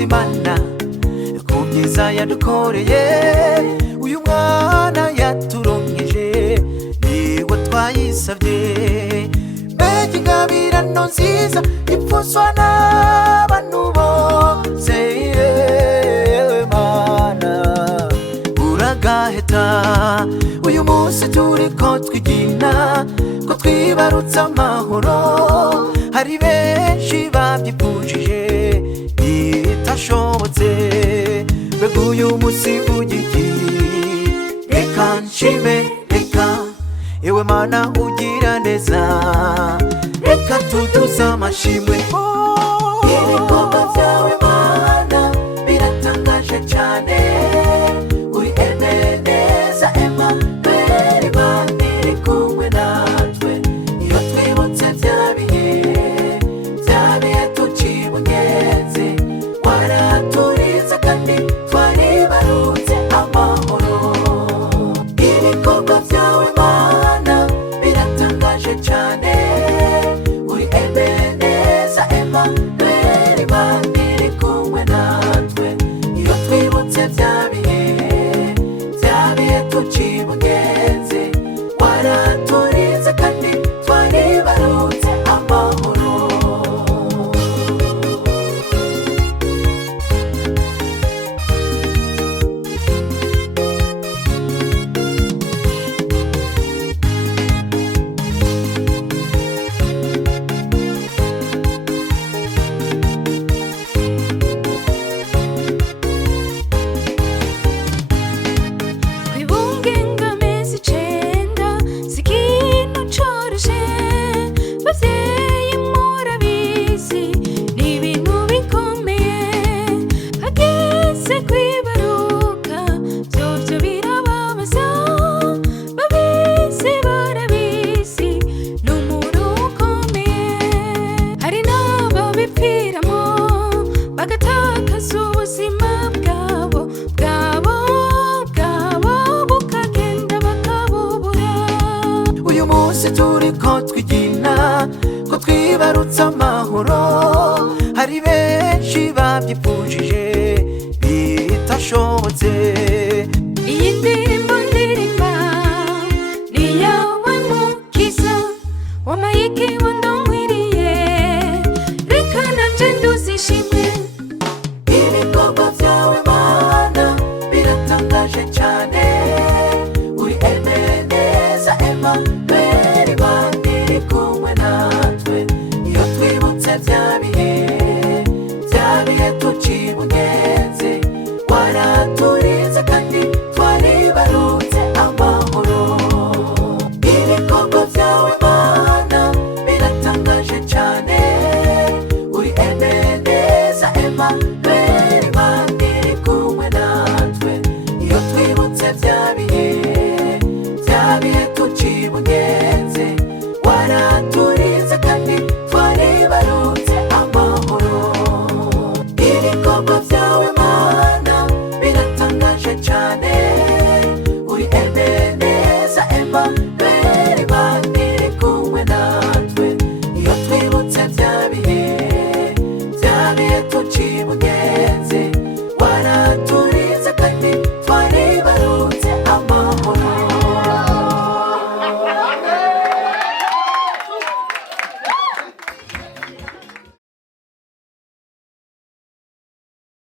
Imana kubyiza yadukoreye uyu mwana yaturonkeje niwe twayisabye mbega ingabirano nziza ipfuswa n'abantu bose Mana uragaheta uyu munsi turiko twigina ko twibarutse amahoro hari benshi babyipfujije itashobotse mbega uyu munsi ugiki reka nshime reka ewe Mana ugira neza reka tuduze amashimwe ibikorwa byawe Mana biratangaje cyane uri neza Emmanuel Imana iri kumwe natwe iyo twibutse bya bihe tukibunyenze waraturinze kandi twaribarutse amahoro ibikorwa byawe Mana biratangaje cyane uri neza Emmanuel Imana iri kumwe natwe iyo twibutse bya bihe tukibunyenze waraturinze kandi twaribarutse amahoro. Uyu munsi turiko twigina ko twibarutse amahoro hari benshi babyipfujije